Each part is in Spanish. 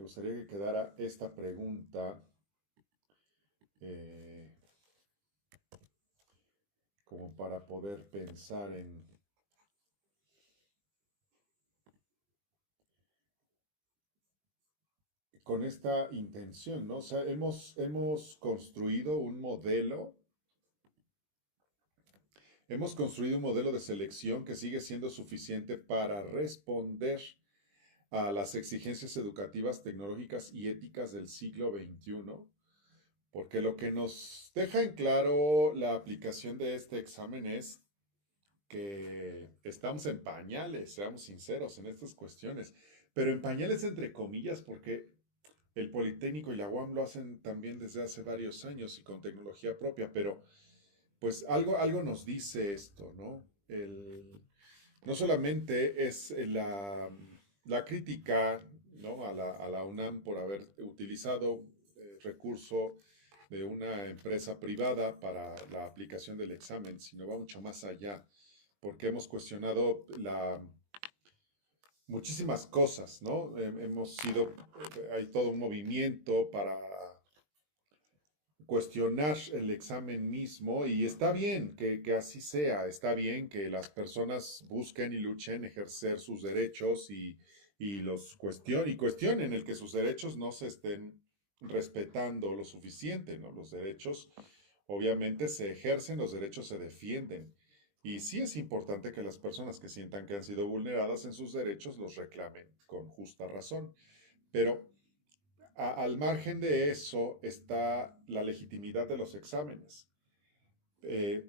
Me gustaría que quedara esta pregunta eh, como para poder pensar con esta intención, ¿no? O sea, hemos construido un modelo, hemos construido un modelo de selección que sigue siendo suficiente para responder a las exigencias educativas, tecnológicas y éticas del siglo XXI. Porque lo que nos deja en claro la aplicación de este examen es que estamos en pañales, seamos sinceros en estas cuestiones, pero en pañales entre comillas porque el Politécnico y la UAM lo hacen también desde hace varios años y con tecnología propia, pero pues algo nos dice esto, ¿no? No solamente es la crítica, ¿no? a la UNAM por haber utilizado recurso de una empresa privada para la aplicación del examen, sino va mucho más allá, porque hemos cuestionado muchísimas cosas, ¿no? Hemos sido, hay todo un movimiento para cuestionar el examen mismo y está bien que así sea, está bien que las personas busquen y luchen ejercer sus derechos y los cuestionen el que sus derechos no se estén respetando lo suficiente, ¿no? Los derechos obviamente se ejercen, los derechos se defienden. Y sí es importante que las personas que sientan que han sido vulneradas en sus derechos los reclamen con justa razón. Pero al margen de eso está la legitimidad de los exámenes. Eh,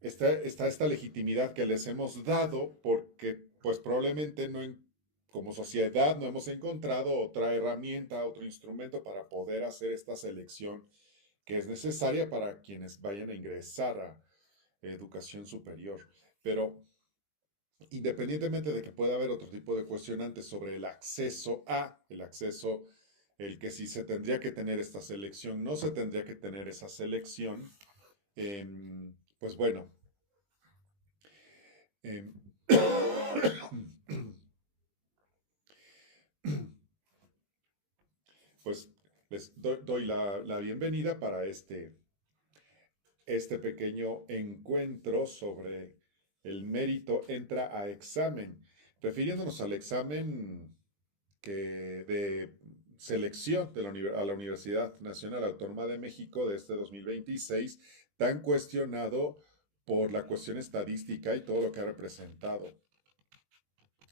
está esta legitimidad que les hemos dado porque pues probablemente como sociedad no hemos encontrado otra herramienta, otro instrumento para poder hacer esta selección que es necesaria para quienes vayan a ingresar a educación superior. Pero independientemente de que pueda haber otro tipo de cuestionantes sobre el acceso, el que si se tendría que tener esta selección, no se tendría que tener esa selección, pues bueno, eh, pues les doy la bienvenida para este pequeño encuentro sobre el mérito entra a examen, refiriéndonos al examen de selección a la Universidad Nacional Autónoma de México de este 2026, tan cuestionado por la cuestión estadística y todo lo que ha representado.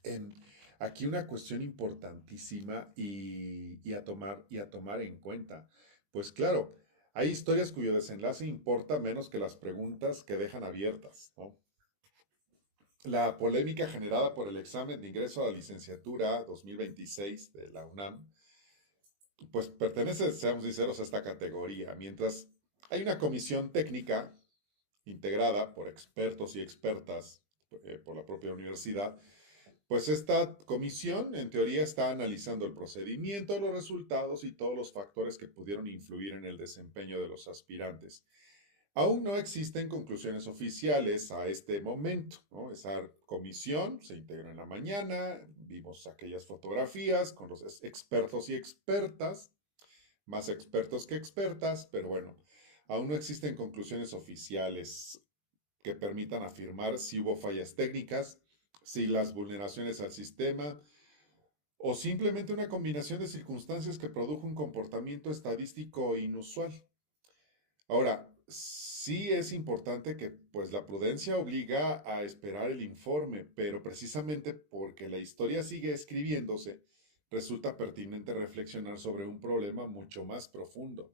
En, aquí una cuestión importantísima y a tomar en cuenta. Pues claro, hay historias cuyo desenlace importa menos que las preguntas que dejan abiertas, ¿no? La polémica generada por el examen de ingreso a la licenciatura 2026 de la UNAM pues pertenece, seamos sinceros, a esta categoría. Mientras hay una comisión técnica integrada por expertos y expertas por la propia universidad, pues esta comisión en teoría está analizando el procedimiento, los resultados y todos los factores que pudieron influir en el desempeño de los aspirantes. Aún no existen conclusiones oficiales a este momento, ¿no? Esa comisión se integró en la mañana, vimos aquellas fotografías con los expertos y expertas, más expertos que expertas, pero bueno, aún no existen conclusiones oficiales que permitan afirmar si hubo fallas técnicas, si las vulneraciones al sistema o simplemente una combinación de circunstancias que produjo un comportamiento estadístico inusual. Ahora, sí es importante que pues la prudencia obliga a esperar el informe, pero precisamente porque la historia sigue escribiéndose, resulta pertinente reflexionar sobre un problema mucho más profundo.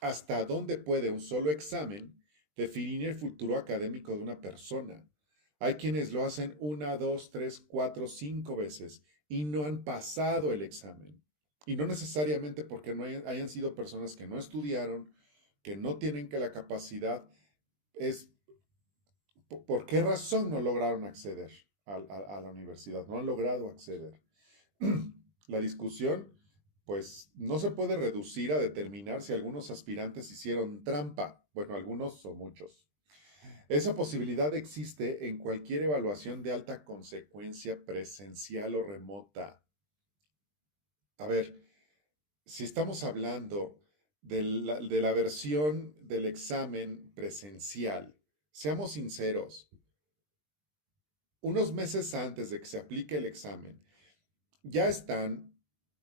¿Hasta dónde puede un solo examen definir el futuro académico de una persona? Hay quienes lo hacen una, dos, tres, cuatro, cinco veces y no han pasado el examen. Y no necesariamente porque no hayan sido personas que no estudiaron, que no tienen que la capacidad, es por qué razón no lograron acceder a la universidad, no han logrado acceder. La discusión, pues, no se puede reducir a determinar si algunos aspirantes hicieron trampa. Bueno, algunos o muchos. Esa posibilidad existe en cualquier evaluación de alta consecuencia presencial o remota. ver, si estamos hablando de la versión del examen presencial, seamos sinceros, unos meses antes de que se aplique el examen, ya están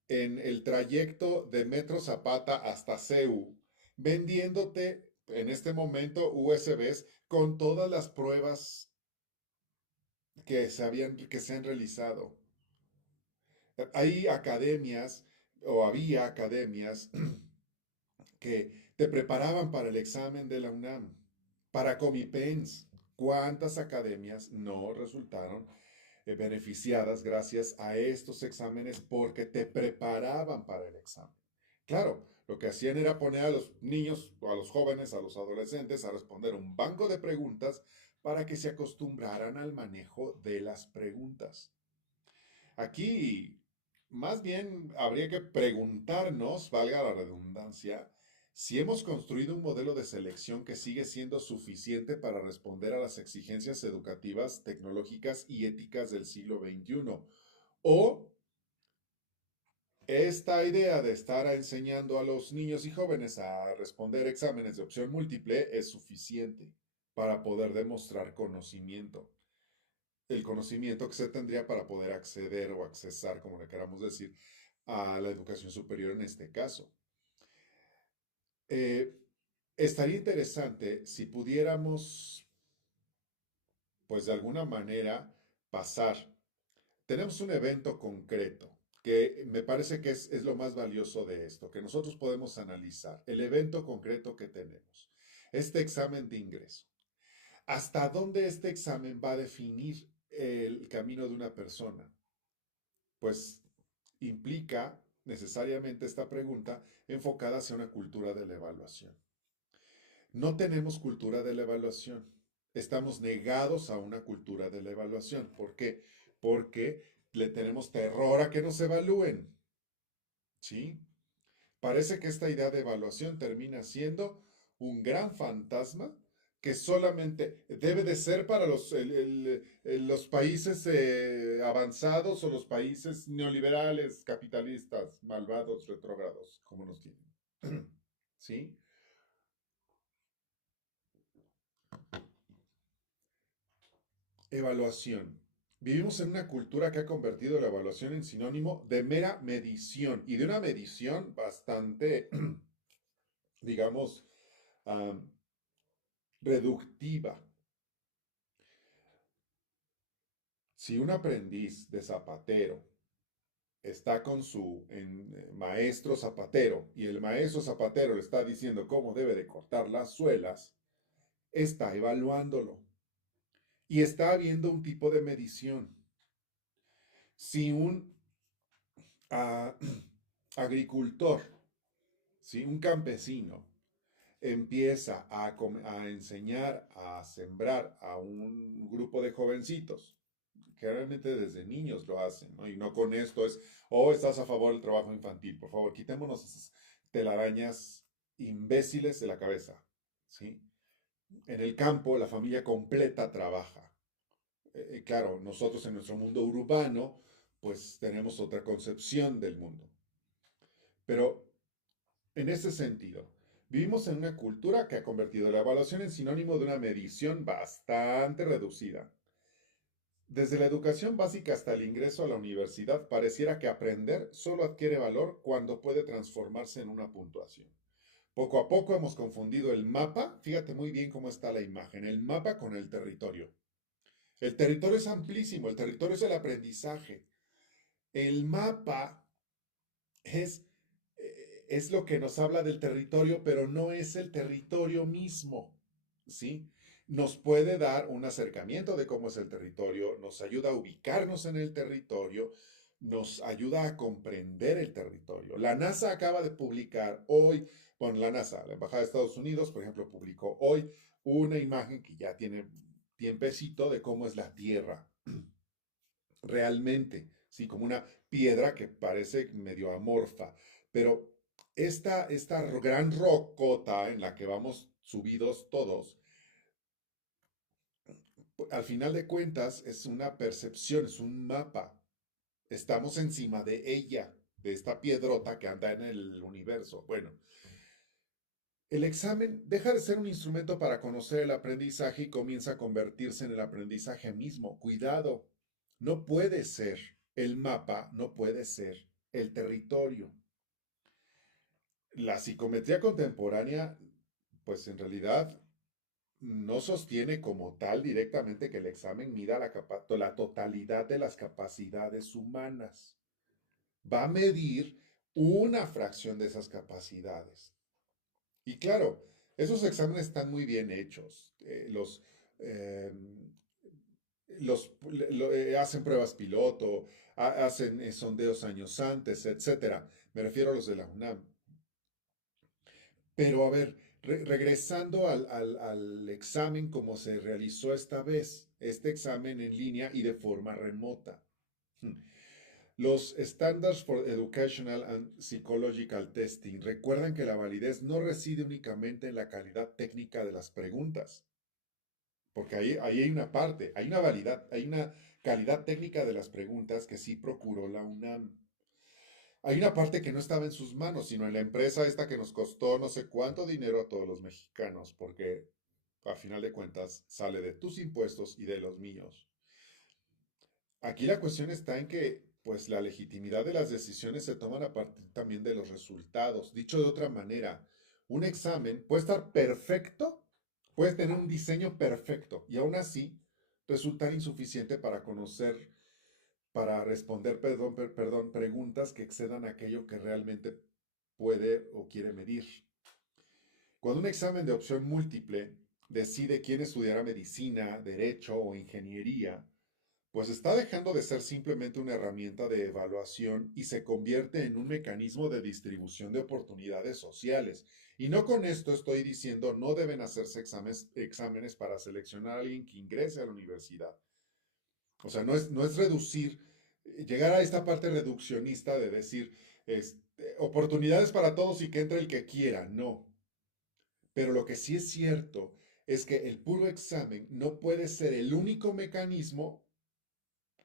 en el trayecto de Metro Zapata hasta CEU, vendiéndote en este momento USBs con todas las pruebas que se han realizado. Hay academias o había academias que te preparaban para el examen de la UNAM, para Comipens. ¿Cuántas academias no resultaron beneficiadas gracias a estos exámenes porque te preparaban para el examen? Claro, lo que hacían era poner a los niños, a los jóvenes, a los adolescentes a responder un banco de preguntas para que se acostumbraran al manejo de las preguntas. Aquí, más bien, habría que preguntarnos, valga la redundancia, si hemos construido un modelo de selección que sigue siendo suficiente para responder a las exigencias educativas, tecnológicas y éticas del siglo XXI. O esta idea de estar enseñando a los niños y jóvenes a responder exámenes de opción múltiple es suficiente para poder demostrar conocimiento. El conocimiento que se tendría para poder acceder o accesar, como le queramos decir, a la educación superior en este caso. Eh, Estaría interesante si pudiéramos, pues de alguna manera, pasar. Tenemos un evento concreto que me parece que es lo más valioso de esto, que nosotros podemos analizar. El evento concreto que tenemos. Este examen de ingreso. ¿Hasta dónde este examen va a definir el camino de una persona? Pues implica necesariamente esta pregunta enfocada hacia una cultura de la evaluación. No tenemos cultura de la evaluación. Estamos negados a una cultura de la evaluación. ¿Por qué? Porque le tenemos terror a que nos evalúen. ¿Sí? Parece que esta idea de evaluación termina siendo un gran fantasma que solamente debe de ser para los países avanzados o los países neoliberales, capitalistas, malvados, retrógrados, como nos tienen. ¿Sí? Evaluación. Vivimos en una cultura que ha convertido la evaluación en sinónimo de mera medición y de una medición bastante, digamos, um, reductiva. Si un aprendiz de zapatero está con su maestro zapatero y el maestro zapatero le está diciendo cómo debe de cortar las suelas, está evaluándolo y está habiendo un tipo de medición. Si un uh, agricultor, si un campesino empieza a enseñar, a sembrar a un grupo de jovencitos, generalmente desde niños lo hacen, ¿no? Y no con esto es, oh, estás a favor del trabajo infantil, por favor, quitémonos esas telarañas imbéciles de la cabeza, ¿sí? En el campo, la familia completa trabaja. Claro, nosotros en nuestro mundo urbano, pues tenemos otra concepción del mundo. Pero en ese sentido, vivimos en una cultura que ha convertido la evaluación en sinónimo de una medición bastante reducida. Desde la educación básica hasta el ingreso a la universidad, pareciera que aprender solo adquiere valor cuando puede transformarse en una puntuación. Poco a poco hemos confundido el mapa, fíjate muy bien cómo está la imagen, el mapa con el territorio. El territorio es amplísimo, el territorio es el aprendizaje. El mapa es, es lo que nos habla del territorio, pero no es el territorio mismo, ¿sí? Nos puede dar un acercamiento de cómo es el territorio, nos ayuda a ubicarnos en el territorio, nos ayuda a comprender el territorio. La NASA acaba de publicar hoy, bueno, la NASA, la Embajada de Estados Unidos, por ejemplo, publicó hoy una imagen que ya tiene tiempecito de cómo es la Tierra realmente, sí, como una piedra que parece medio amorfa, pero esta gran rocota en la que vamos subidos todos, al final de cuentas es una percepción, es un mapa, estamos encima de ella, de esta piedrota que anda en el universo. Bueno, el examen deja de ser un instrumento para conocer el aprendizaje y comienza a convertirse en el aprendizaje mismo. Cuidado, no puede ser el mapa, no puede ser el territorio. La psicometría contemporánea, pues en realidad no sostiene como tal directamente que el examen mida la totalidad de las capacidades humanas. Va a medir una fracción de esas capacidades. Y claro, esos exámenes están muy bien hechos. Eh, hacen pruebas piloto, hacen sondeos años antes, etcétera. Me refiero a los de la UNAM. Pero a ver, regresando al examen como se realizó esta vez, este examen en línea y de forma remota. Los Standards for Educational and Psychological Testing recuerdan que la validez no reside únicamente en la calidad técnica de las preguntas, porque ahí hay una parte, hay una calidad técnica de las preguntas que sí procuró la UNAM. Hay una parte que no estaba en sus manos, sino en la empresa esta que nos costó no sé cuánto dinero a todos los mexicanos, porque a final de cuentas sale de tus impuestos y de los míos. Aquí la cuestión está en que, pues, la legitimidad de las decisiones se toman a partir también de los resultados. Dicho de otra manera, un examen puede estar perfecto, puede tener un diseño perfecto y aún así resultar insuficiente para conocer, para responder, perdón, preguntas que excedan aquello que realmente puede o quiere medir. Cuando un examen de opción múltiple decide quién estudiará medicina, derecho o ingeniería, pues está dejando de ser simplemente una herramienta de evaluación y se convierte en un mecanismo de distribución de oportunidades sociales. Y no con esto estoy diciendo no deben hacerse exámenes para seleccionar a alguien que ingrese a la universidad. O sea, no es reducir, llegar a esta parte reduccionista de decir oportunidades para todos y que entre el que quiera. No. Pero lo que sí es cierto es que el puro examen no puede ser el único mecanismo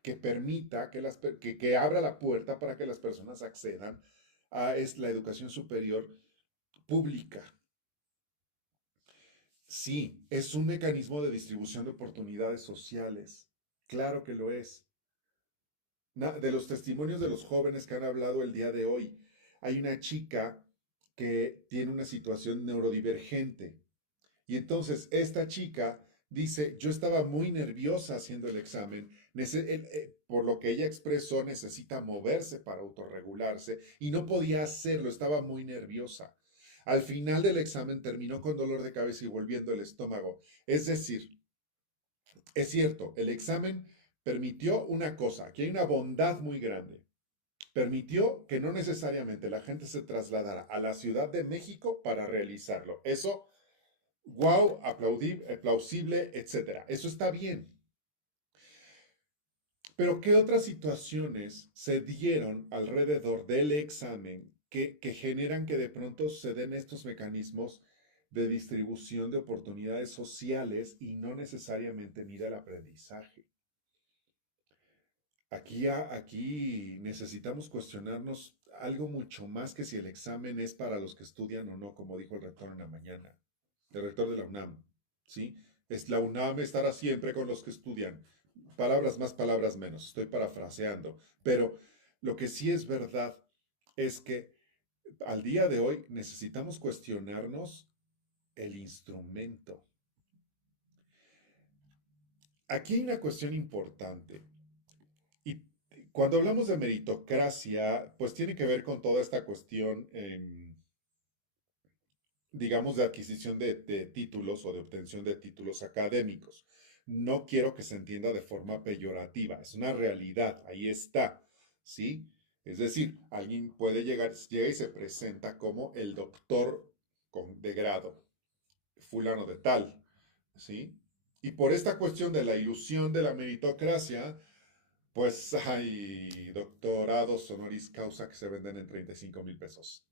que permita que abra la puerta para que las personas accedan a la educación superior pública. Sí, es un mecanismo de distribución de oportunidades sociales. Claro que lo es. De los testimonios de los jóvenes que han hablado el día de hoy, hay una chica que tiene una situación neurodivergente. Y entonces esta chica dice, yo estaba muy nerviosa haciendo el examen, por lo que ella expresó, necesita moverse para autorregularse y no podía hacerlo, estaba muy nerviosa. Al final del examen terminó con dolor de cabeza y volviendo el estómago. Es decir, es cierto, el examen permitió una cosa, aquí hay una bondad muy grande. Permitió que no necesariamente la gente se trasladara a la Ciudad de México para realizarlo. Eso wow, plausible, etcétera. Eso está bien. Pero ¿qué otras situaciones se dieron alrededor del examen que generan que de pronto se den estos mecanismos de distribución de oportunidades sociales y no necesariamente mira el aprendizaje? Aquí necesitamos cuestionarnos algo mucho más que si el examen es para los que estudian o no, como dijo el rector en la mañana, el rector de la UNAM, ¿sí? Es la UNAM estará siempre con los que estudian. Palabras más, palabras menos, estoy parafraseando, pero lo que sí es verdad es que al día de hoy necesitamos cuestionarnos el instrumento. Aquí hay una cuestión importante. Y cuando hablamos de meritocracia, pues tiene que ver con toda esta cuestión, digamos, de adquisición de títulos o de obtención de títulos académicos. No quiero que se entienda de forma peyorativa, es una realidad, ahí está, ¿sí? Es decir, alguien puede llega y se presenta como el doctor de grado, fulano de tal, ¿sí? Y por esta cuestión de la ilusión de la meritocracia, pues hay doctorados honoris causa que se venden en 35,000 pesos.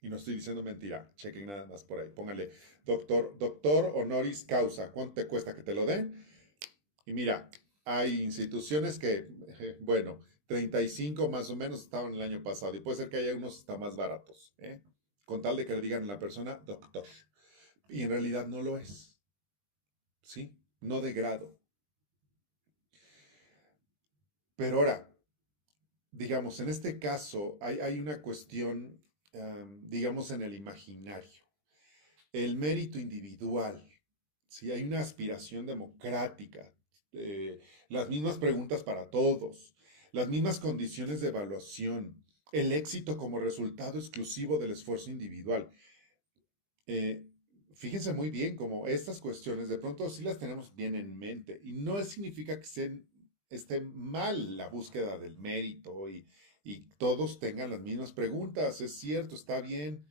Y no estoy diciendo mentira, chequen nada más por ahí. Póngale doctor honoris causa. ¿Cuánto te cuesta que te lo den? Y mira, hay instituciones que, bueno, 35 más o menos estaban el año pasado. Y puede ser que haya unos hasta más baratos, ¿eh? Con tal de que le digan a la persona doctor. Y en realidad no lo es, ¿sí? No de grado. Pero ahora, digamos, en este caso hay una cuestión, digamos, en el imaginario. El mérito individual, ¿sí? Hay una aspiración democrática, eh, las mismas preguntas para todos, las mismas condiciones de evaluación, el éxito como resultado exclusivo del esfuerzo individual. Eh, Fíjense muy bien como estas cuestiones de pronto sí las tenemos bien en mente y no significa que esté mal la búsqueda del mérito y todos tengan las mismas preguntas, es cierto, está bien.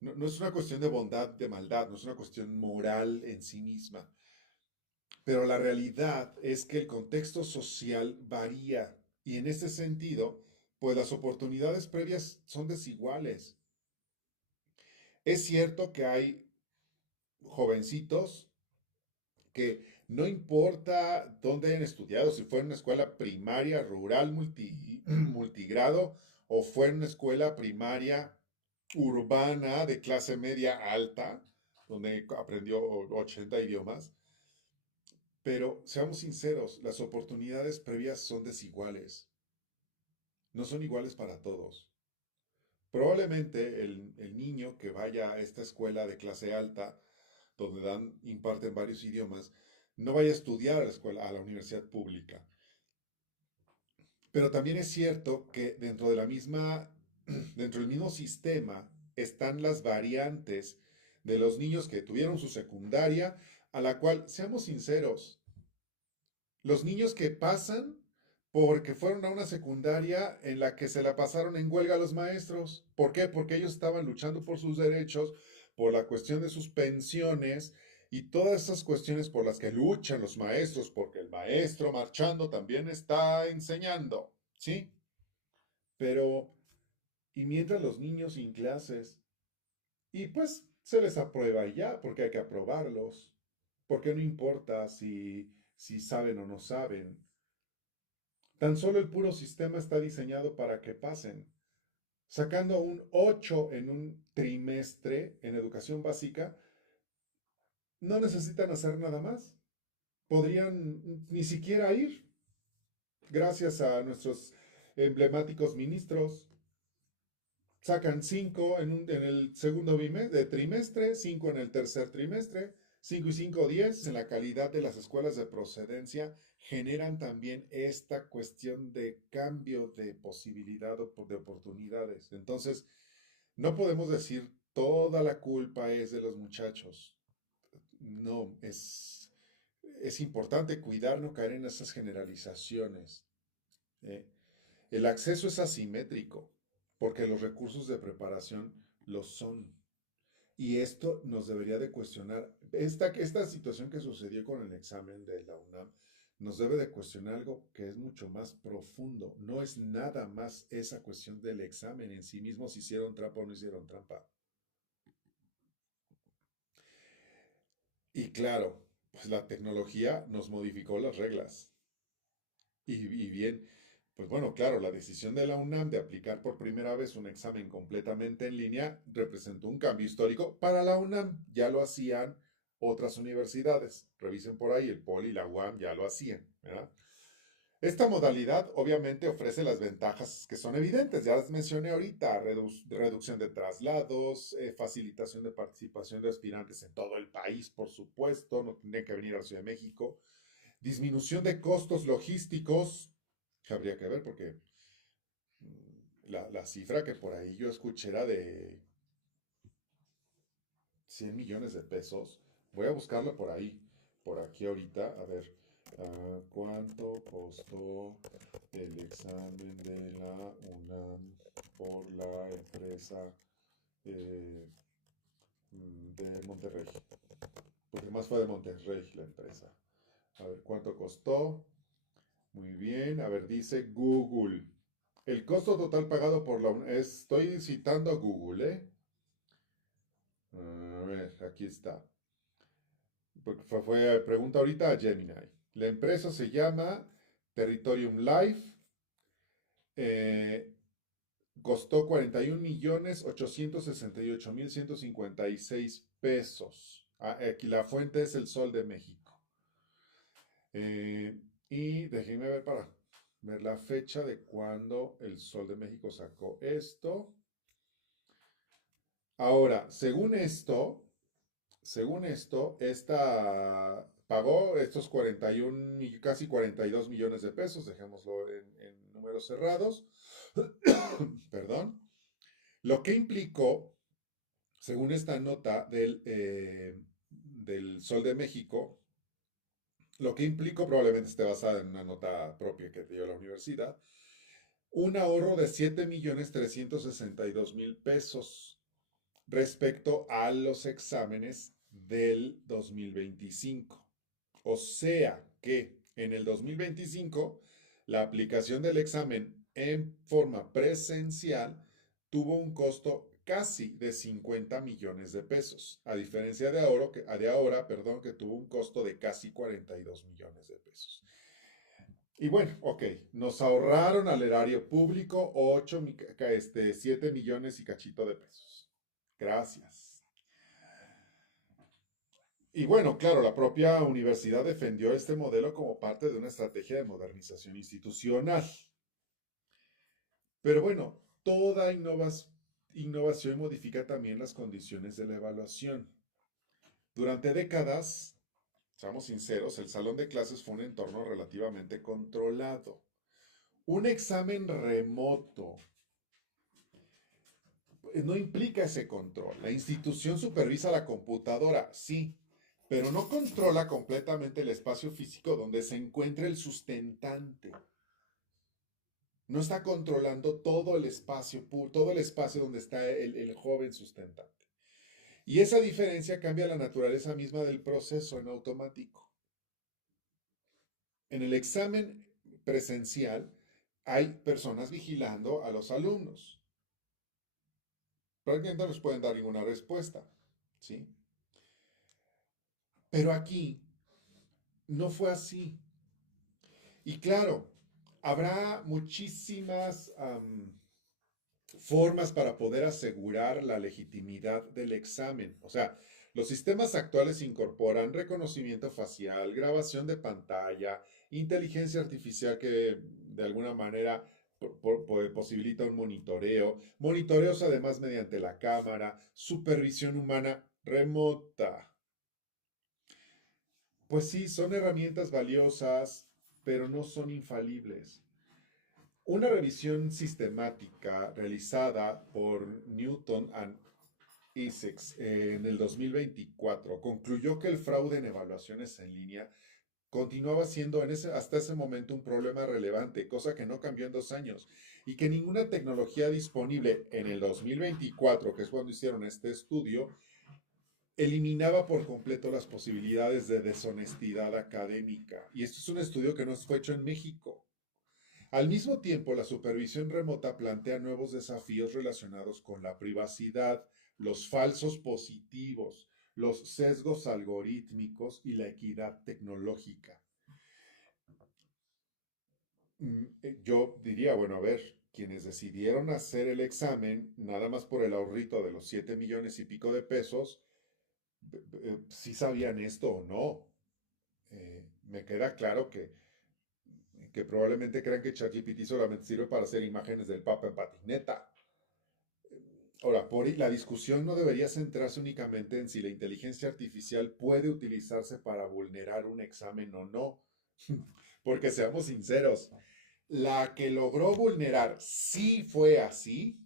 No, no es una cuestión de bondad, de maldad, no es una cuestión moral en sí misma, pero la realidad es que el contexto social varía y en este sentido, pues las oportunidades previas son desiguales. Es cierto que hay jovencitos que no importa dónde hayan estudiado, si fue en una escuela primaria rural multigrado o fue en una escuela primaria urbana de clase media alta, donde aprendió 80 idiomas, pero seamos sinceros, las oportunidades previas son desiguales, no son iguales para todos. Probablemente el niño que vaya a esta escuela de clase alta, donde imparten varios idiomas, no vaya a estudiar a la escuela, a la universidad pública. Pero también es cierto que dentro del mismo sistema están las variantes de los niños que tuvieron su secundaria, a la cual, seamos sinceros, los niños que pasan porque fueron a una secundaria en la que se la pasaron en huelga a los maestros. ¿Por qué? Porque ellos estaban luchando por sus derechos, por la cuestión de sus pensiones y todas esas cuestiones por las que luchan los maestros, porque el maestro marchando también está enseñando, ¿sí? Pero, y mientras los niños sin clases, y pues se les aprueba y ya, porque hay que aprobarlos, porque no importa si saben o no saben. Tan solo el puro sistema está diseñado para que pasen. Sacando un 8 en un trimestre en educación básica, no necesitan hacer nada más. Podrían ni siquiera ir, gracias a nuestros emblemáticos ministros. Sacan 5 en el segundo trimestre, 5 en el tercer trimestre, 5 y 5, 10 en la calidad de las escuelas de procedencia, generan también esta cuestión de cambio de posibilidad de oportunidades. Entonces, no podemos decir toda la culpa es de los muchachos. No, es importante cuidar no caer en esas generalizaciones. ¿Eh? El acceso es asimétrico, porque los recursos de preparación lo son. Y esto nos debería de cuestionar. Esta situación que sucedió con el examen de la UNAM nos debe de cuestionar algo que es mucho más profundo. No es nada más esa cuestión del examen en sí mismo, si hicieron trampa o no hicieron trampa. Y claro, pues la tecnología nos modificó las reglas. Y bien, pues bueno, claro, la decisión de la UNAM de aplicar por primera vez un examen completamente en línea representó un cambio histórico para la UNAM. Ya lo hacían otras universidades. Revisen por ahí, el POLI y la UAM ya lo hacían, ¿verdad? Esta modalidad obviamente ofrece las ventajas que son evidentes, ya las mencioné ahorita, reducción de traslados, facilitación de participación de aspirantes en todo el país, por supuesto, no tendrían que venir a la Ciudad de México, disminución de costos logísticos, que habría que ver porque la cifra que por ahí yo escuché era de 100 millones de pesos. Voy a buscarla por ahí, por aquí ahorita, a ver cuánto costó el examen de la UNAM por la empresa eh, de Monterrey. Porque más fue de Monterrey la empresa. A ver cuánto costó. Muy bien, a ver, dice Google. El costo total pagado por la UNAM. Estoy citando a Google, ¿eh? A ver, aquí está. Porque fue pregunta ahorita a Gemini. La empresa se llama Territorium Life. eh, costó 41.868.156 pesos. Aquí la fuente es el Sol de México. Y déjenme ver para ver la fecha de cuando el Sol de México sacó esto. Ahora, esta pagó estos 41, casi 42 millones de pesos, dejémoslo en números cerrados, perdón, lo que implicó, según esta nota del Sol de México, lo que implicó, probablemente esté basada en una nota propia que dio la universidad, un ahorro de 7.362.000 pesos respecto a los exámenes del 2025. O sea que en el 2025 la aplicación del examen en forma presencial tuvo un costo casi de 50 millones de pesos, a diferencia de ahora, perdón, que tuvo un costo de casi 42 millones de pesos. Y bueno, ok, nos ahorraron al erario público 7 millones y cachito de pesos. Gracias. Y bueno, claro, la propia universidad defendió este modelo como parte de una estrategia de modernización institucional. Pero bueno, toda innovación modifica también las condiciones de la evaluación. Durante décadas, seamos sinceros, el salón de clases fue un entorno relativamente controlado. Un examen remoto no implica ese control. La institución supervisa la computadora, sí, pero no controla completamente el espacio físico donde se encuentra el sustentante. No está controlando todo el espacio donde está el joven sustentante. Y esa diferencia cambia la naturaleza misma del proceso en automático. En el examen presencial hay personas vigilando a los alumnos. Prácticamente no les pueden dar ninguna respuesta, ¿sí? Pero aquí no fue así. Y claro, habrá muchísimas formas para poder asegurar la legitimidad del examen. O sea, los sistemas actuales incorporan reconocimiento facial, grabación de pantalla, inteligencia artificial que de alguna manera posibilita un monitoreos además mediante la cámara, supervisión humana remota. Pues sí, son herramientas valiosas, pero no son infalibles. Una revisión sistemática realizada por Newton and Essex en el 2024 concluyó que el fraude en evaluaciones en línea continuaba siendo hasta ese momento un problema relevante, cosa que no cambió en 2 años, y que ninguna tecnología disponible en el 2024, que es cuando hicieron este estudio, eliminaba por completo las posibilidades de deshonestidad académica. Y esto es un estudio que no fue hecho en México. Al mismo tiempo, la supervisión remota plantea nuevos desafíos relacionados con la privacidad, los falsos positivos, los sesgos algorítmicos y la equidad tecnológica. Yo diría, bueno, a ver, quienes decidieron hacer el examen, nada más por el ahorrito de los 7 millones y pico de pesos, si sabían esto o no. Me queda claro que probablemente crean que ChatGPT solamente sirve para hacer imágenes del Papa en patineta. Ahora, la discusión no debería centrarse únicamente en si la inteligencia artificial puede utilizarse para vulnerar un examen o no. Porque seamos sinceros, la que logró vulnerar, si fue así,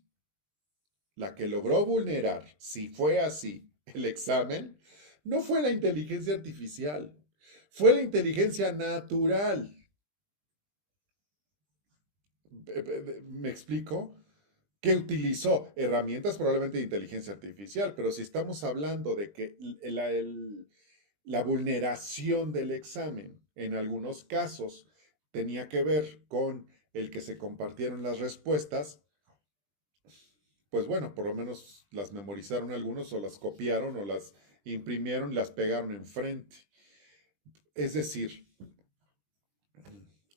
la que logró vulnerar, si fue así, el examen, no fue la inteligencia artificial, fue la inteligencia natural. ¿Me explico? Que utilizó herramientas probablemente de inteligencia artificial, pero si estamos hablando de que la vulneración del examen en algunos casos tenía que ver con el que se compartieron las respuestas, pues bueno, por lo menos las memorizaron algunos o las copiaron o las imprimieron y las pegaron enfrente. Es decir,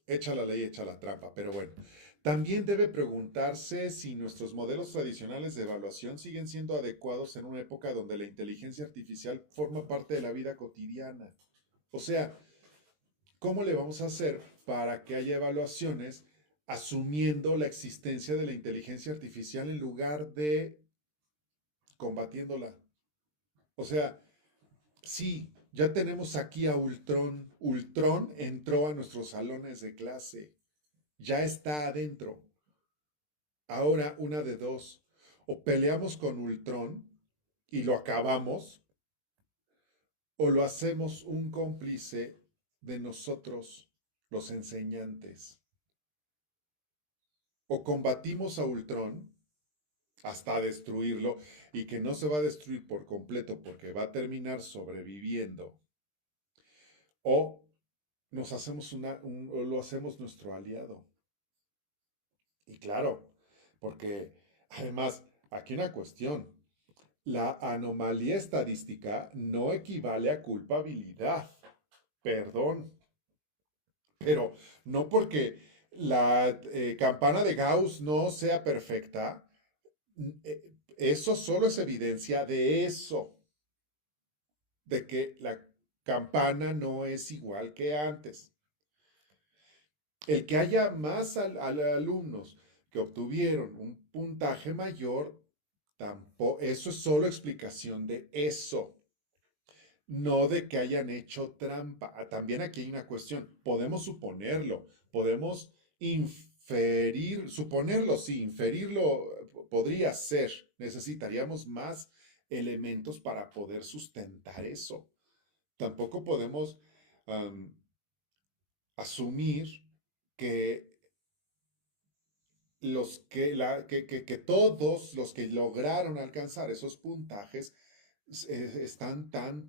echa la ley, echa la trampa, pero bueno. También debe preguntarse si nuestros modelos tradicionales de evaluación siguen siendo adecuados en una época donde la inteligencia artificial forma parte de la vida cotidiana. O sea, ¿cómo le vamos a hacer para que haya evaluaciones asumiendo la existencia de la inteligencia artificial en lugar de combatiéndola? O sea, sí, ya tenemos aquí a Ultron. Ultron entró a nuestros salones de clase. Ya está adentro. Ahora una de dos. O peleamos con Ultron y lo acabamos, o lo hacemos un cómplice de nosotros, los enseñantes. O combatimos a Ultron hasta destruirlo y que no se va a destruir por completo porque va a terminar sobreviviendo. O nos hacemos o lo hacemos nuestro aliado. Y claro, porque además, aquí una cuestión. La anomalía estadística no equivale a culpabilidad. Perdón. Pero no porque la campana de Gauss no sea perfecta, eso solo es evidencia de eso, de que la campana no es igual que antes. El que haya más alumnos que obtuvieron un puntaje mayor, tampoco, eso es solo explicación de eso, no de que hayan hecho trampa. También aquí hay una cuestión, podemos suponerlo, podemos inferir, suponerlo, sí, inferirlo podría ser, necesitaríamos más elementos para poder sustentar eso. Tampoco podemos um, asumir que que todos los que lograron alcanzar esos puntajes están tan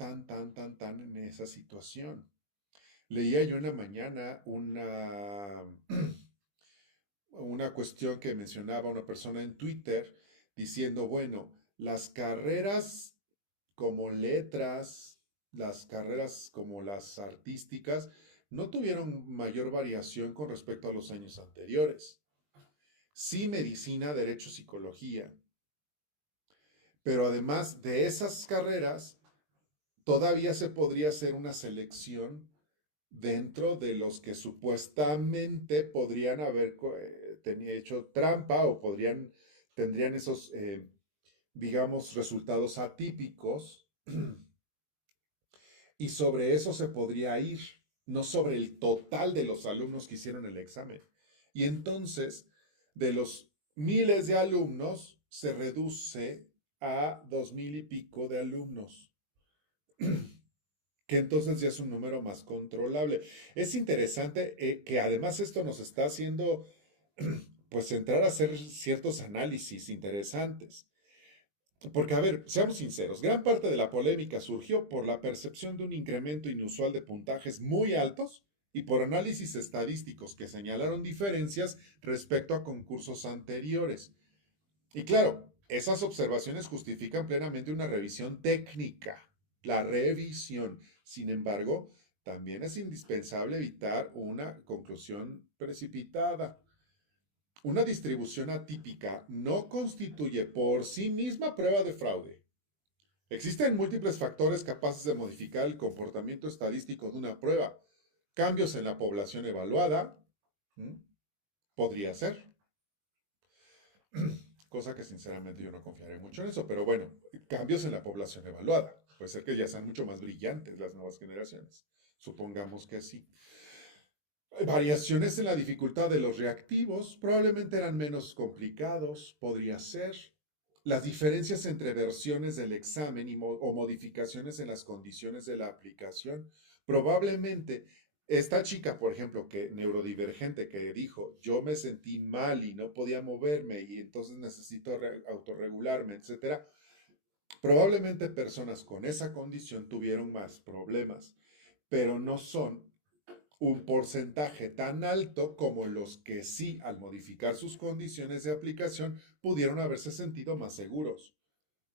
en esa situación. Leía yo en la mañana una cuestión que mencionaba una persona en Twitter diciendo, bueno, las carreras como letras, las carreras como las artísticas, no tuvieron mayor variación con respecto a los años anteriores. Sí, medicina, derecho, psicología. Pero además de esas carreras, todavía se podría hacer una selección dentro de los que supuestamente podrían haber hecho trampa o tendrían esos, digamos, resultados atípicos. Y sobre eso se podría ir, no sobre el total de los alumnos que hicieron el examen. Y entonces, de los miles de alumnos, se reduce a 2000 y pico de alumnos, que entonces ya es un número más controlable. Es interesante que además esto nos está haciendo, pues, entrar a hacer ciertos análisis interesantes. Porque, a ver, seamos sinceros, gran parte de la polémica surgió por la percepción de un incremento inusual de puntajes muy altos y por análisis estadísticos que señalaron diferencias respecto a concursos anteriores. Y claro, esas observaciones justifican plenamente una revisión técnica, la revisión. Sin embargo, también es indispensable evitar una conclusión precipitada. Una distribución atípica no constituye por sí misma prueba de fraude. Existen múltiples factores capaces de modificar el comportamiento estadístico de una prueba. Cambios en la población evaluada, ¿m? Podría ser, cosa que sinceramente yo no confiaré mucho en eso, pero bueno, cambios en la población evaluada. Puede ser que ya sean mucho más brillantes las nuevas generaciones. Supongamos que sí. Variaciones en la dificultad de los reactivos, probablemente eran menos complicados, podría ser. Las diferencias entre versiones del examen o modificaciones en las condiciones de la aplicación, probablemente esta chica, por ejemplo, que neurodivergente, que dijo, yo me sentí mal y no podía moverme y entonces necesito autorregularme, etcétera, probablemente personas con esa condición tuvieron más problemas, pero no son un porcentaje tan alto como los que sí, al modificar sus condiciones de aplicación, pudieron haberse sentido más seguros.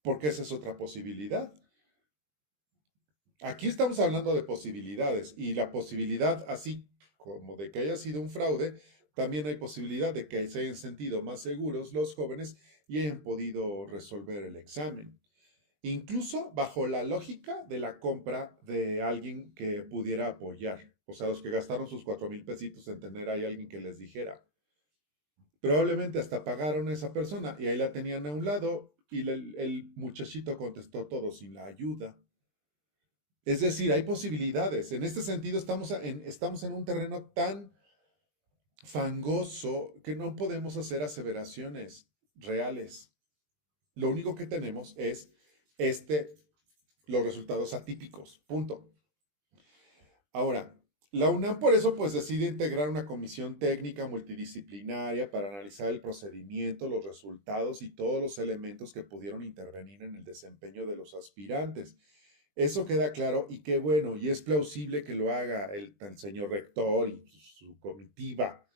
Porque esa es otra posibilidad. Aquí estamos hablando de posibilidades y la posibilidad así como de que haya sido un fraude, también hay posibilidad de que se hayan sentido más seguros los jóvenes y hayan podido resolver el examen. Incluso bajo la lógica de la compra de alguien que pudiera apoyar. O sea, los que gastaron sus 4,000 pesitos en tener ahí alguien que les dijera. Probablemente hasta pagaron a esa persona y ahí la tenían a un lado y el muchachito contestó todo sin la ayuda. Es decir, hay posibilidades. En este sentido, estamos en un terreno tan fangoso que no podemos hacer aseveraciones reales. Lo único que tenemos es este, los resultados atípicos. Punto. Ahora, la UNAM por eso pues decide integrar una comisión técnica multidisciplinaria para analizar el procedimiento, los resultados y todos los elementos que pudieron intervenir en el desempeño de los aspirantes. Eso queda claro y qué bueno, y es plausible que lo haga el señor rector y su comitiva.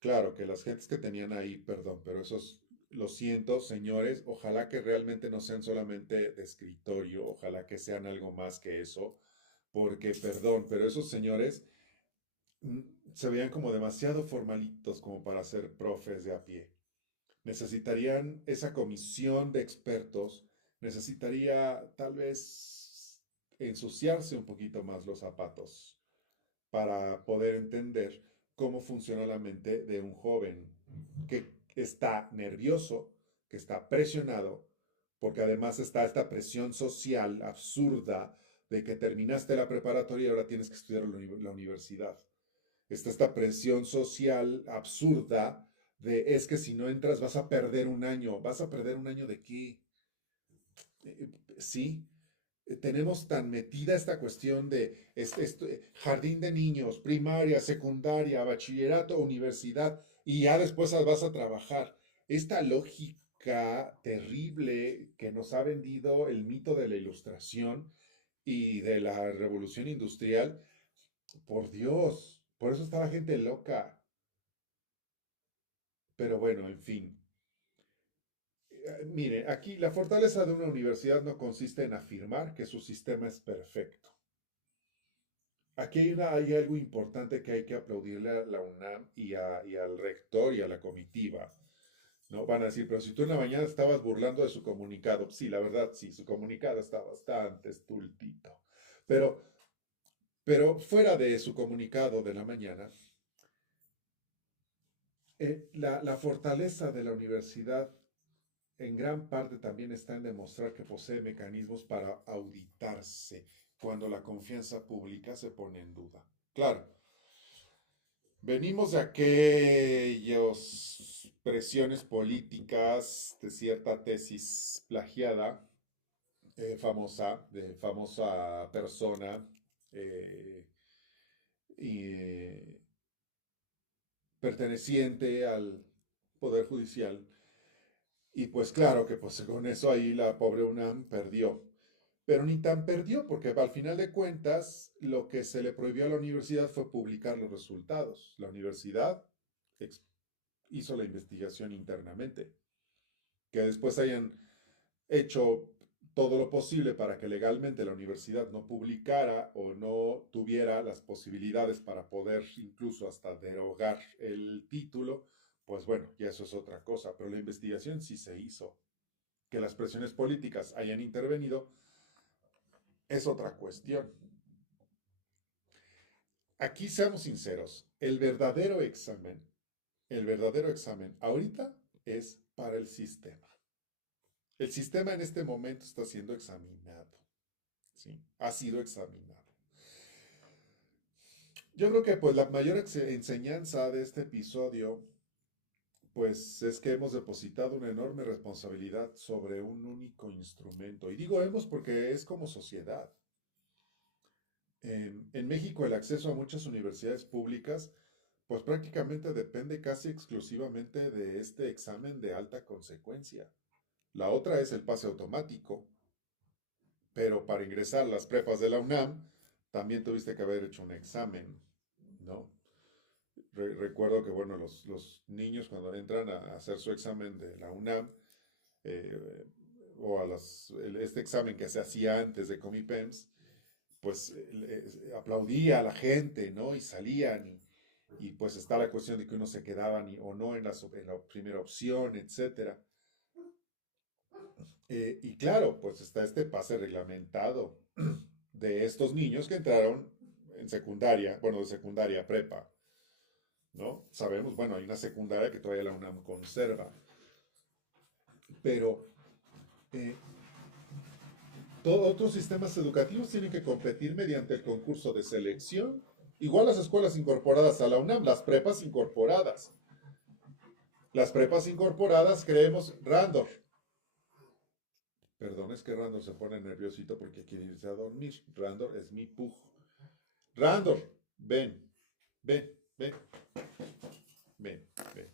Claro que las gentes que tenían ahí, perdón, pero esos, lo siento, señores, ojalá que realmente no sean solamente de escritorio, ojalá que sean algo más que eso, porque, perdón, pero esos señores mm, se veían como demasiado formalitos como para ser profes de a pie. Necesitarían esa comisión de expertos, necesitaría tal vez ensuciarse un poquito más los zapatos para poder entender cómo funciona la mente de un joven que está nervioso, que está presionado, porque además está esta presión social absurda de que terminaste la preparatoria y ahora tienes que estudiar la universidad. Está esta presión social absurda de es que si no entras vas a perder un año. ¿Vas a perder un año de qué? Sí, tenemos tan metida esta cuestión de jardín de niños, primaria, secundaria, bachillerato, universidad, y ya después vas a trabajar. Esta lógica terrible que nos ha vendido el mito de la ilustración y de la revolución industrial, por Dios, por eso está la gente loca. Pero bueno, en fin. Mire, aquí la fortaleza de una universidad no consiste en afirmar que su sistema es perfecto. Aquí hay algo importante que hay que aplaudirle a la UNAM y al rector y a la comitiva, ¿no? Van a decir, pero si tú en la mañana estabas burlando de su comunicado, sí, la verdad, sí, su comunicado está bastante estultito. Pero, pero fuera de su comunicado de la mañana, la fortaleza de la universidad en gran parte también está en demostrar que posee mecanismos para auditarse cuando la confianza pública se pone en duda. Claro, venimos de aquellas presiones políticas de cierta tesis plagiada, de famosa persona eh, y, perteneciente al Poder Judicial. Y pues claro que pues con eso ahí la pobre UNAM perdió. Pero ni tan perdió, porque al final de cuentas lo que se le prohibió a la universidad fue publicar los resultados. La universidad hizo la investigación internamente. Que después hayan hecho todo lo posible para que legalmente la universidad no publicara o no tuviera las posibilidades para poder incluso hasta derogar el título, pues bueno, ya eso es otra cosa, pero la investigación sí se hizo. Que las presiones políticas hayan intervenido es otra cuestión. Aquí seamos sinceros, el verdadero examen ahorita es para el sistema. El sistema en este momento está siendo examinado, ¿sí? Ha sido examinado. Yo creo que pues la mayor enseñanza de este episodio pues es que hemos depositado una enorme responsabilidad sobre un único instrumento. Y digo hemos porque es como sociedad. En México el acceso a muchas universidades públicas pues prácticamente depende casi exclusivamente de este examen de alta consecuencia. La otra es el pase automático, pero para ingresar a las prepas de la UNAM también tuviste que haber hecho un examen, ¿no? Recuerdo que, bueno, los niños cuando entran a hacer su examen de la UNAM, eh, o a este examen que se hacía antes de Comipems, pues aplaudía a la gente, ¿no? Y salían y pues está la cuestión de que uno se quedaba o no en la primera opción, etcétera. Y claro, pues está este pase reglamentado de estos niños que entraron en secundaria, bueno, de secundaria a prepa, ¿no? Sabemos, bueno, hay una secundaria que todavía la UNAM conserva, pero eh, todos otros sistemas educativos tienen que competir mediante el concurso de selección. Igual las escuelas incorporadas a la UNAM, las prepas incorporadas. Las prepas incorporadas creemos Randor. Perdón, es que Randor se pone nerviosito porque quiere irse a dormir. Randor es mi pug. Randor, ven, ven, ven, ven, ven, ven,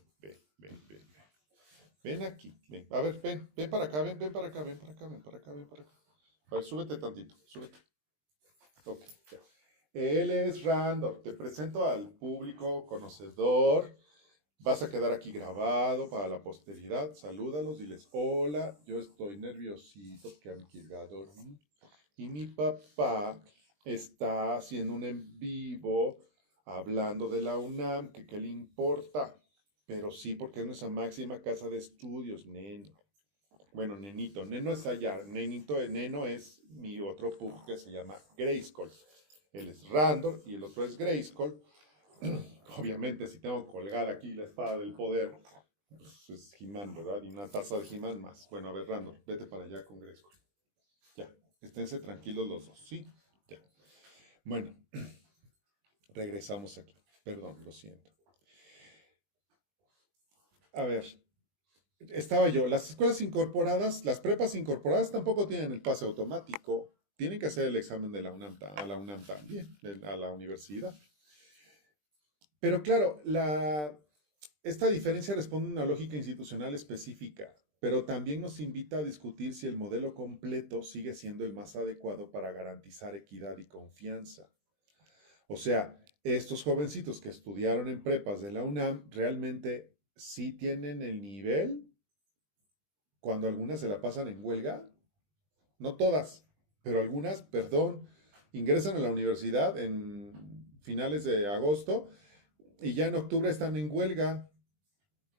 ven, ven. Ven aquí, ven. A ver, ven para acá, ven para acá, ven para acá, ven para acá, ven para acá. A ver, súbete tantito, súbete. Ok, ya. Él es Randor. Te presento al público conocedor. Vas a quedar aquí grabado para la posteridad. Salúdalos, diles hola. Yo estoy nerviosito que me quiera dormir. Y mi papá está haciendo un en vivo hablando de la UNAM, que qué le importa. Pero sí, porque es nuestra máxima casa de estudios, neno. Bueno, nenito, neno es allá. Neno es mi otro pug que se llama Grayskull. Él es Randor y el otro es Grayskull. Obviamente, si tengo colgada aquí la espada del poder, pues es He-Man, ¿verdad? Y una taza de He-Man más. Bueno, a ver, Randor, vete para allá con Grayskull. Ya, esténse tranquilos los dos, ¿sí? Ya. Bueno, regresamos aquí. Perdón, lo siento. A ver, estaba yo. Las escuelas incorporadas, las prepas incorporadas tampoco tienen el pase automático. Tienen que hacer el examen de la UNAM, a la UNAM también, a la universidad. Pero claro, esta diferencia responde a una lógica institucional específica, pero también nos invita a discutir si el modelo completo sigue siendo el más adecuado para garantizar equidad y confianza. O sea, estos jovencitos que estudiaron en prepas de la UNAM realmente sí tienen el nivel cuando algunas se la pasan en huelga. No todas, pero algunas, perdón, ingresan a la universidad en finales de agosto y ya en octubre están en huelga.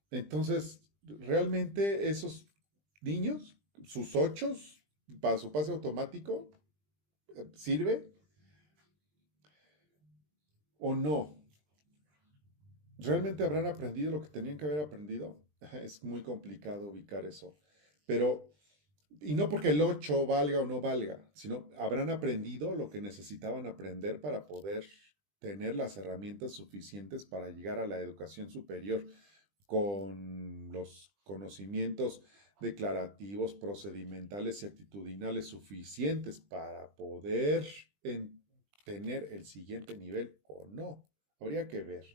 Entonces, realmente esos niños, sus ochos, para su pase automático, ¿sirve o no? ¿Realmente habrán aprendido lo que tenían que haber aprendido? Es muy complicado ubicar eso. Pero, y no porque el 8 valga o no valga, sino habrán aprendido lo que necesitaban aprender para poder tener las herramientas suficientes para llegar a la educación superior con los conocimientos declarativos, procedimentales y actitudinales suficientes para poder tener el siguiente nivel o no. Habría que ver.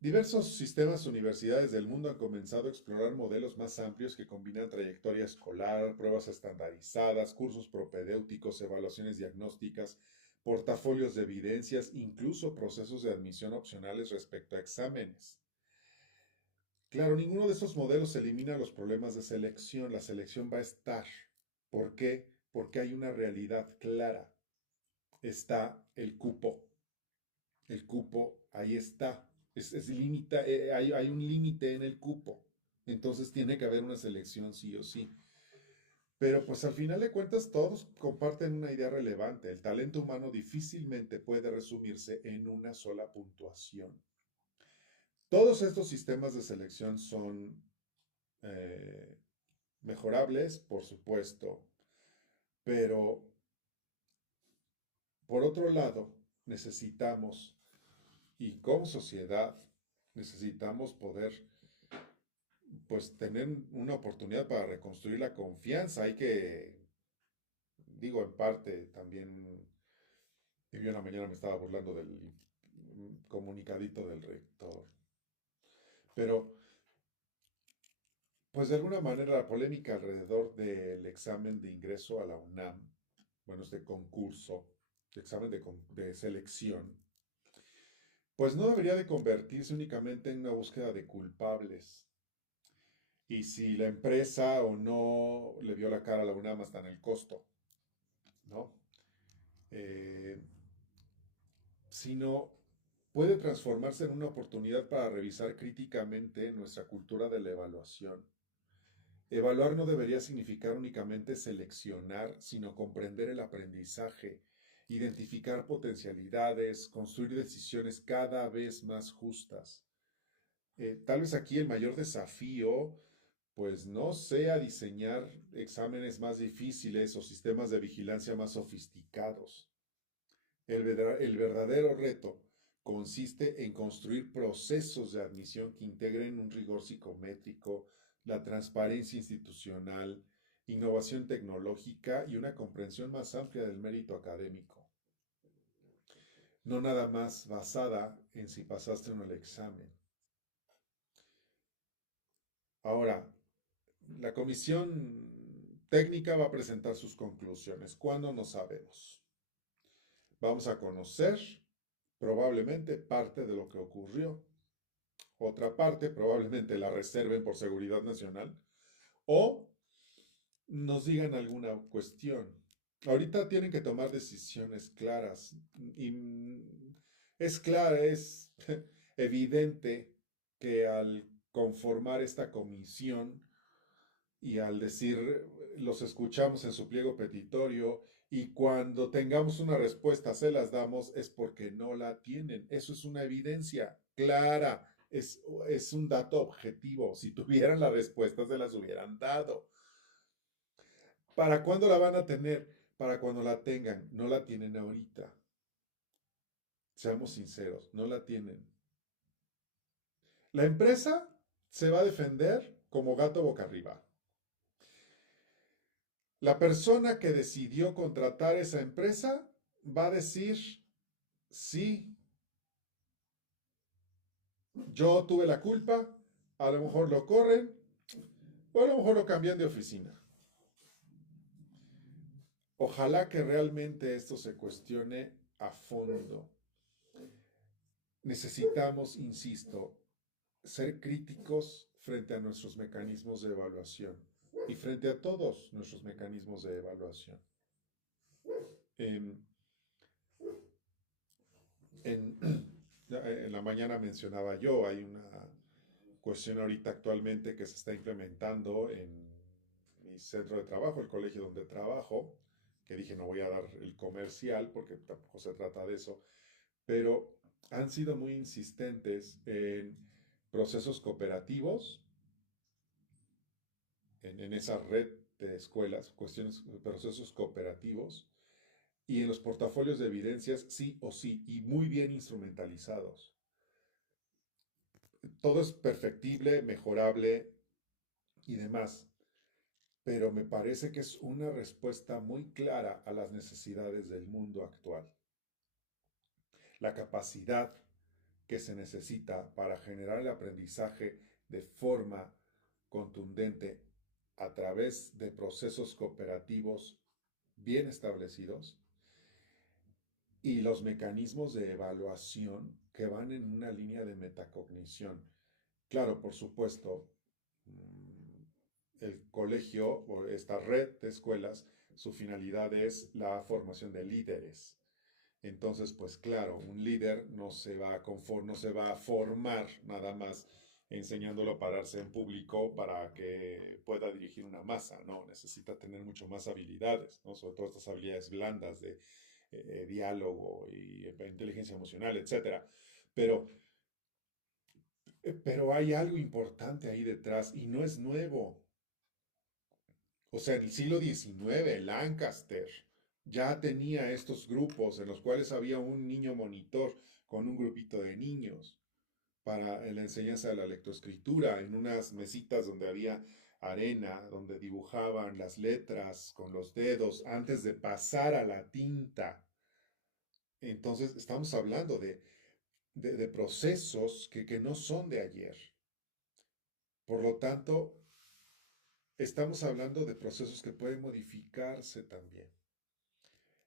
Diversos sistemas universidades del mundo han comenzado a explorar modelos más amplios que combinan trayectoria escolar, pruebas estandarizadas, cursos propedéuticos, evaluaciones diagnósticas, portafolios de evidencias, incluso procesos de admisión opcionales respecto a exámenes. Claro, ninguno de esos modelos elimina los problemas de selección. La selección va a estar. ¿Por qué? Porque hay una realidad clara. Está el cupo. El cupo ahí está. Hay un límite en el cupo. Entonces tiene que haber una selección sí o sí. Pero pues al final de cuentas todos comparten una idea relevante. El talento humano difícilmente puede resumirse en una sola puntuación. Todos estos sistemas de selección son eh, mejorables, por supuesto, pero por otro lado, necesitamos, y como sociedad, necesitamos poder, pues, tener una oportunidad para reconstruir la confianza. Hay que, digo, en parte también, y yo en la mañana me estaba burlando del comunicadito del rector, pero, pues, de alguna manera la polémica alrededor del examen de ingreso a la UNAM, bueno, este concurso, examen de selección, pues no debería de convertirse únicamente en una búsqueda de culpables. Y si la empresa o no le vio la cara a la UNAM hasta en el costo, ¿no? Eh, Sino puede transformarse en una oportunidad para revisar críticamente nuestra cultura de la evaluación. Evaluar no debería significar únicamente seleccionar, sino comprender el aprendizaje, identificar potencialidades, construir decisiones cada vez más justas. Tal vez aquí el mayor desafío, pues no sea diseñar exámenes más difíciles o sistemas de vigilancia más sofisticados. El verdadero reto consiste en construir procesos de admisión que integren un rigor psicométrico, la transparencia institucional, innovación tecnológica y una comprensión más amplia del mérito académico. No nada más basada en si pasaste o no el examen. Ahora, la comisión técnica va a presentar sus conclusiones. ¿Cuándo? No sabemos. Vamos a conocer probablemente parte de lo que ocurrió. Otra parte probablemente la reserven por seguridad nacional o nos digan alguna cuestión. Ahorita tienen que tomar decisiones claras y es clara, es evidente que al conformar esta comisión y al decir los escuchamos en su pliego petitorio y cuando tengamos una respuesta se las damos es porque no la tienen. Eso es una evidencia clara, es un dato objetivo. Si tuvieran la respuesta se las hubieran dado. ¿Para cuándo la van a tener? Para cuando la tengan. No la tienen ahorita. Seamos sinceros, no la tienen. La empresa se va a defender como gato boca arriba. La persona que decidió contratar esa empresa va a decir, sí, yo tuve la culpa, a lo mejor lo corren o a lo mejor lo cambian de oficina. Ojalá que realmente esto se cuestione a fondo. Necesitamos, insisto, ser críticos frente a nuestros mecanismos de evaluación y frente a todos nuestros mecanismos de evaluación. En, en, en la mañana mencionaba yo, hay una cuestión ahorita actualmente que se está implementando en mi centro de trabajo, el colegio donde trabajo, que dije no voy a dar el comercial porque tampoco se trata de eso, pero han sido muy insistentes en procesos cooperativos, en esa red de escuelas, cuestiones, procesos cooperativos, y en los portafolios de evidencias sí o sí, y muy bien instrumentalizados. Todo es perfectible, mejorable y demás, pero me parece que es una respuesta muy clara a las necesidades del mundo actual. La capacidad que se necesita para generar el aprendizaje de forma contundente a través de procesos cooperativos bien establecidos y los mecanismos de evaluación que van en una línea de metacognición. Claro, por supuesto, el colegio o esta red de escuelas, su finalidad es la formación de líderes. Entonces, pues claro, un líder no se va a formar nada más enseñándolo a pararse en público para que pueda dirigir una masa, no, necesita tener mucho más habilidades, ¿no? Sobre todo estas habilidades blandas de diálogo y inteligencia emocional, etcétera. Pero, pero hay algo importante ahí detrás y no es nuevo. O sea, en el siglo XIX, Lancaster ya tenía estos grupos en los cuales había un niño monitor con un grupito de niños para la enseñanza de la lectoescritura, en unas mesitas donde había arena, donde dibujaban las letras con los dedos antes de pasar a la tinta. Entonces, estamos hablando de procesos que no son de ayer. Por lo tanto, estamos hablando de procesos que pueden modificarse también.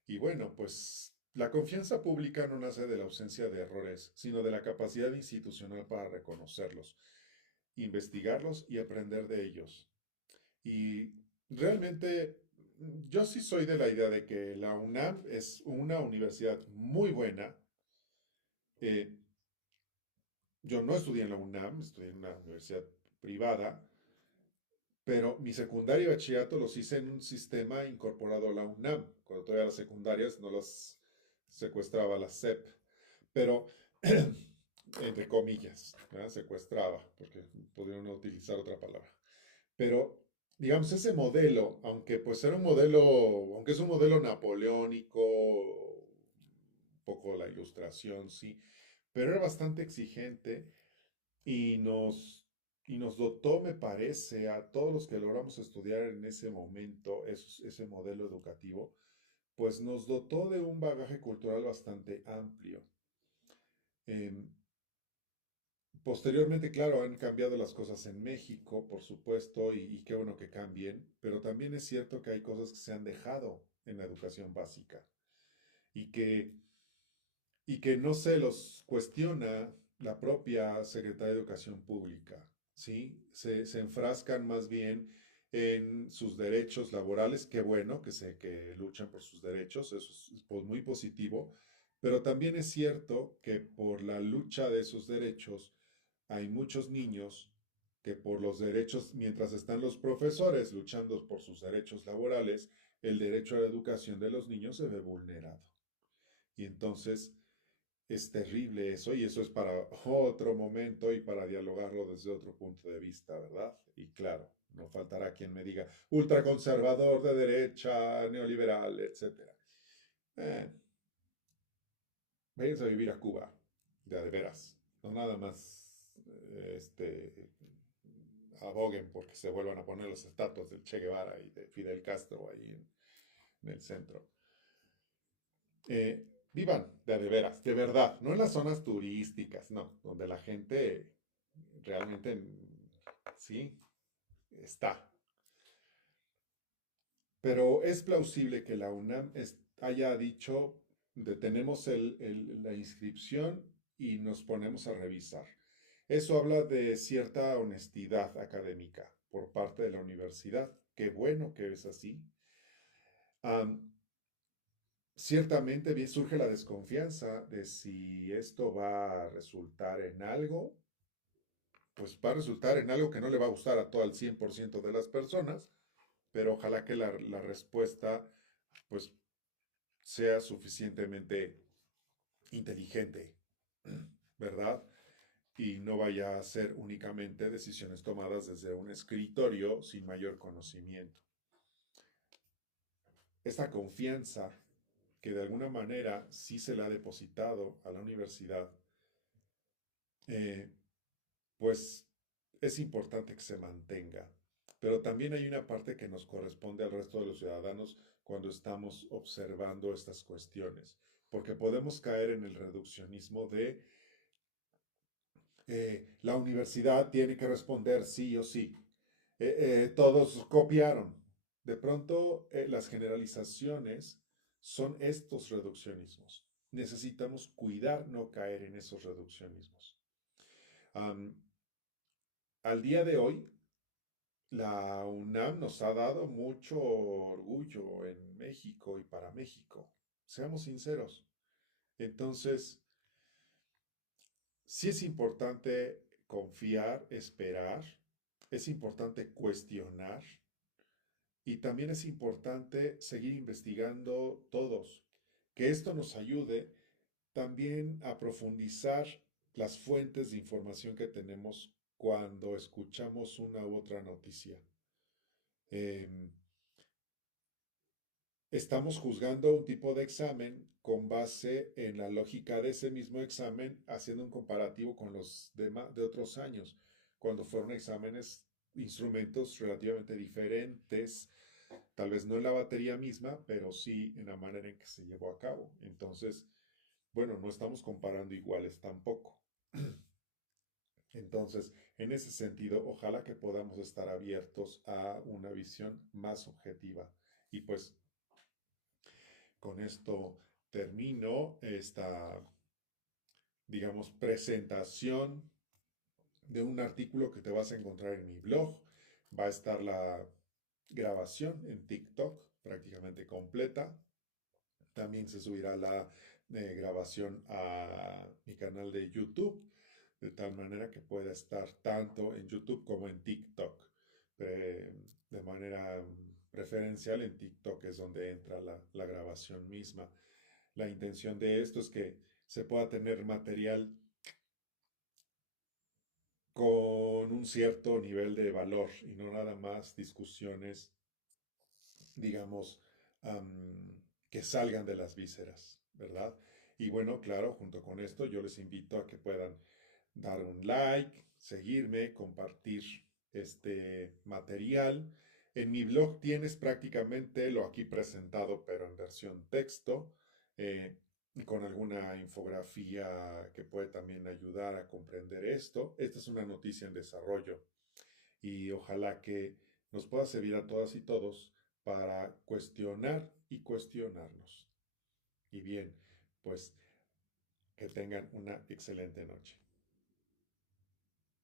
Y bueno, pues la confianza pública no nace de la ausencia de errores, sino de la capacidad institucional para reconocerlos, investigarlos y aprender de ellos. Y realmente yo sí soy de la idea de que la UNAM es una universidad muy buena, Yo no estudié en la UNAM, estudié en una universidad privada, pero mi secundaria y bachillerato los hice en un sistema incorporado a la UNAM, cuando todavía las secundarias no las secuestraba la SEP, pero entre comillas, ¿verdad? Secuestraba, porque podrían no utilizar otra palabra. Pero, digamos, ese modelo, aunque pues era un modelo, aunque es un modelo napoleónico, un poco la ilustración, sí, pero era bastante exigente y y nos dotó, me parece, a todos los que logramos estudiar en ese momento ese modelo educativo, pues nos dotó de un bagaje cultural bastante amplio. Em, Posteriormente, claro, han cambiado las cosas en México, por supuesto, y qué bueno que cambien, pero también es cierto que hay cosas que se han dejado en la educación básica y y que no se los cuestiona la propia Secretaría de Educación Pública, ¿sí? Se enfrascan más bien en sus derechos laborales, qué bueno que luchan por sus derechos, eso es pues, muy positivo, pero también es cierto que por la lucha de esos derechos hay muchos niños que por los derechos, mientras están los profesores luchando por sus derechos laborales, el derecho a la educación de los niños se ve vulnerado. Y entonces es terrible eso y eso es para otro momento y para dialogarlo desde otro punto de vista, ¿verdad? Y claro, no faltará quien me diga ultraconservador de derecha, neoliberal, etcétera. Eh, Váyanse a vivir a Cuba, de veras. No nada más aboguen porque se vuelvan a poner los estatuas del Che Guevara y de Fidel Castro ahí en el centro. Vivan de veras, de verdad, no en las zonas turísticas, no, donde la gente realmente sí está. Pero es plausible que la UNAM haya dicho, detenemos la inscripción y nos ponemos a revisar. Eso habla de cierta honestidad académica por parte de la universidad. Qué bueno que es así. Am, Ciertamente bien surge la desconfianza de si esto va a resultar en algo, pues va a resultar en algo que no le va a gustar a todo el 100% de las personas, pero ojalá que la respuesta pues sea suficientemente inteligente, ¿verdad? Y no vaya a ser únicamente decisiones tomadas desde un escritorio sin mayor conocimiento. Esta confianza que de alguna manera sí se le ha depositado a la universidad, eh, pues es importante que se mantenga. Pero también hay una parte que nos corresponde al resto de los ciudadanos cuando estamos observando estas cuestiones, porque podemos caer en el reduccionismo de la universidad tiene que responder sí o sí. Todos copiaron. De pronto, las generalizaciones son estos reduccionismos. Necesitamos cuidar no caer en esos reduccionismos. Um, Al día de hoy, la UNAM nos ha dado mucho orgullo en México y para México. Seamos sinceros. Entonces, sí es importante confiar, esperar, es importante cuestionar y también es importante seguir investigando todos. Que esto nos ayude también a profundizar las fuentes de información que tenemos cuando escuchamos una u otra noticia. Em, Estamos juzgando un tipo de examen con base en la lógica de ese mismo examen, haciendo un comparativo con los de otros años, cuando fueron exámenes, instrumentos relativamente diferentes, tal vez no en la batería misma, pero sí en la manera en que se llevó a cabo. Entonces, bueno, no estamos comparando iguales tampoco. Entonces, en ese sentido, ojalá que podamos estar abiertos a una visión más objetiva. Y pues con esto termino esta, digamos, presentación de un artículo que te vas a encontrar en mi blog. Va a estar la grabación en TikTok prácticamente completa. También se subirá la grabación a mi canal de YouTube. de tal manera que pueda estar tanto en YouTube como en TikTok. De manera preferencial en TikTok es donde entra la grabación misma. La intención de esto es que se pueda tener material con un cierto nivel de valor y no nada más discusiones, digamos, que salgan de las vísceras, ¿verdad? Y bueno, claro, junto con esto yo les invito a que puedan dar un like, seguirme, compartir este material. En mi blog tienes prácticamente lo aquí presentado, pero en versión texto, eh, y con alguna infografía que puede también ayudar a comprender esto. Esta es una noticia en desarrollo y ojalá que nos pueda servir a todas y todos para cuestionar y cuestionarnos. Y bien, pues que tengan una excelente noche.